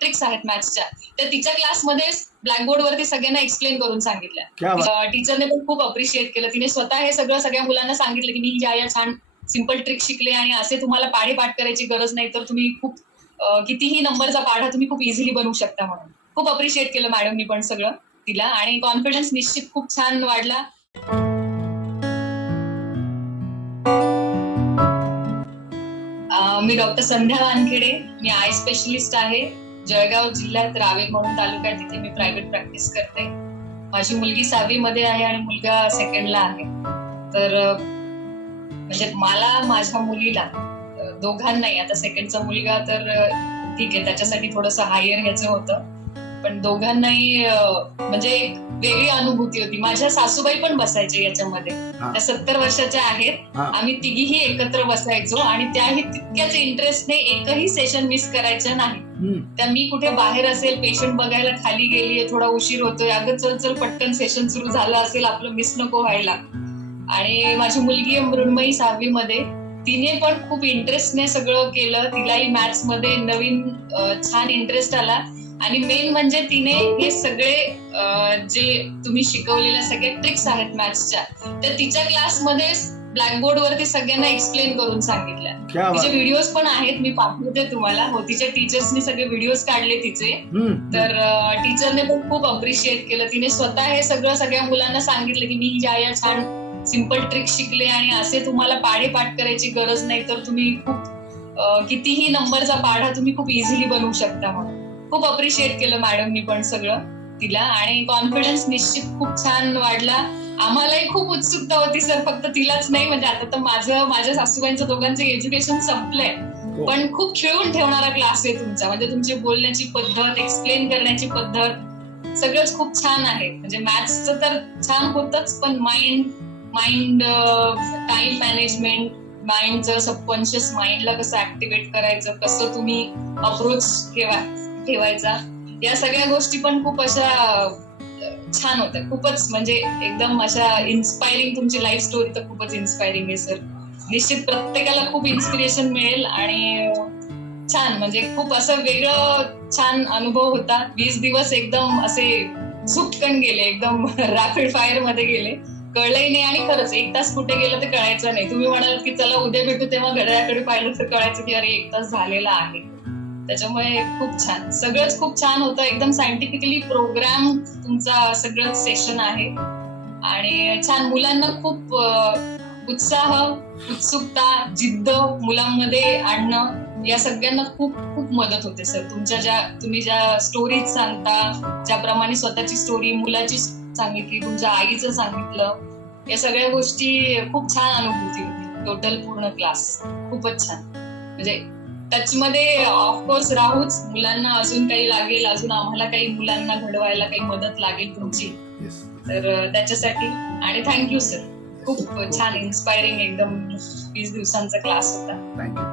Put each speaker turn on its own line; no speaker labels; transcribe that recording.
Tricks आहेत मॅथ्सच्या त्या तिच्या क्लासमध्ये ब्लॅकबोर्ड वरती सगळ्यांना एक्सप्लेन करून
बात.
टीचरने पण खूप अप्रिशिएट केलं. तिने स्वतः हे सगळं सगळ्या मुलांना सांगितलं की मी या या छान सिंपल ट्रिक शिकले आणि असे तुम्हाला पाढे पाठ करायची गरज नाही तर तुम्ही खूप कितीही नंबरचा पाढा तुम्ही खूप इझिली बनवू शकता म्हणून. खूप अप्रिशिएट केलं मॅडमनी पण सगळं तिला आणि कॉन्फिडन्स निश्चित खूप छान वाढला. मी डॉक्टर संध्या वानखेडे. मी आय स्पेशलिस्ट आहे. जळगाव जिल्ह्यात रावे म्हणून तालुका आहे तिथे मी प्रायव्हेट प्रॅक्टिस करते. माझी मुलगी सहावी मध्ये आहे आणि मुलगा सेकंडला आहे. तर म्हणजे मला माझ्या मुलीला दोघांनाही आता सेकंडचा मुलगा तर ठीक आहे त्याच्यासाठी थोडस हायर घ्यायचं होतं. पण दोघांनाही म्हणजे एक वेगळी अनुभूती होती. माझ्या सासूबाई पण बसायचे याच्यामध्ये. त्या सत्तर वर्षाच्या आहेत. आम्ही तिघीही एकत्र बसायचो आणि त्याही तितक्याच इंटरेस्टने एकही सेशन मिस करायचं नाही. त्या मी कुठे बाहेर असेल पेशंट बघायला खाली गेलीये थोडा उशीर होतोय. अगं चल चल पटकन सेशन सुरू झालं असेल आपलं मिस नको व्हायला. आणि माझी मुलगी मृण्मयी सहावी मध्ये तिने पण खूप इंटरेस्टने सगळं केलं. तिलाही मॅथ्समध्ये नवीन छान इंटरेस्ट आला. आणि मेन म्हणजे तिने हे सगळे जे तुम्ही शिकवलेल्या सगळ्या ट्रिक्स आहेत मॅथ्सच्या त्या तिच्या क्लासमध्ये ब्लॅकबोर्ड वरती सगळ्यांना एक्सप्लेन करून सांगितल्या. तिचे व्हिडिओज पण आहेत मी पाठवते तुम्हाला. हो तिच्या टीचर्सनी सगळे व्हिडिओज काढले तिचे. तर टीचरने पण खूप अप्रिशिएट केलं. तिने स्वतः हे सगळं सगळ्या मुलांना सांगितलं की मी या या छान सिंपल ट्रिक शिकले आणि असे तुम्हाला पाढे पाठ करायची गरज नाही तर तुम्ही खूप कितीही नंबरचा पाढा तुम्ही खूप इझिली बनवू शकता म्हणून. खूप अप्रिशिएट केलं मॅडमनी पण सगळं तिला आणि कॉन्फिडन्स निश्चित खूप छान वाढला. आम्हालाही खूप उत्सुकता होती सर फक्त तिलाच नाही म्हणजे आता तर माझं माझ्या सासूबाईंचं दोघांचं एज्युकेशन संपलंय.
हो.
पण खूप खेळून ठेवणारा क्लास आहे तुमचा म्हणजे तुमची बोलण्याची पद्धत एक्सप्लेन करण्याची पद्धत सगळंच खूप छान आहे. म्हणजे मॅथ्सचं तर छान होतच पण माइंड माइंड टाइम मॅनेजमेंट माइंडचं सबकॉन्शियस माइंडला कसं ऍक्टिव्हेट करायचं कसं तुम्ही अप्रोच ठेवा ठेवायचा. या सगळ्या गोष्टी पण खूप अशा छान होत्या. खूपच म्हणजे एकदम अशा इन्स्पायरिंग तुमची लाईफ स्टोरी तर खूपच इन्स्पायरिंग आहे सर निश्चित प्रत्येकाला खूप इन्स्पिरेशन मिळेल आणि छान. म्हणजे खूप असं वेगळं छान अनुभव होता. वीस दिवस एकदम असे झुपकन गेले एकदम रॅपिड फायरमध्ये गेले. कळलंही नाही आणि खरंच एक तास कुठे गेलं तर कळायचं नाही. तुम्ही म्हणाल की चला उद्या भेटू तेव्हा घड्याळाकडे पाहिलं तर कळायचं की अरे एक तास झालेला आहे. त्याच्यामुळे खूप छान. सगळंच खूप छान होतं. एकदम सायंटिफिकली प्रोग्राम तुमचा सगळं सेशन आहे. आणि छान मुलांना खूप उत्साह उत्सुकता जिद्द मुलांमध्ये आणणं या सगळ्यांना खूप खूप मदत होते सर. तुमच्या ज्या तुम्ही ज्या स्टोरीज सांगता ज्याप्रमाणे स्वतःची स्टोरी मुलाची सांगितली तुमच्या आईचं सांगितलं या सगळ्या गोष्टी खूप छान अनुभूती होती. टोटल पूर्ण क्लास खूपच छान. म्हणजे टच मध्ये ऑफकोर्स राहूच. मुलांना अजून काही लागेल अजून आम्हाला काही मुलांना घडवायला काही मदत लागेल तुमची. तर त्याच्यासाठी. आणि थँक्यू सर खूप छान इन्स्पायरिंग एकदम वीस दिवसांचा क्लास होता.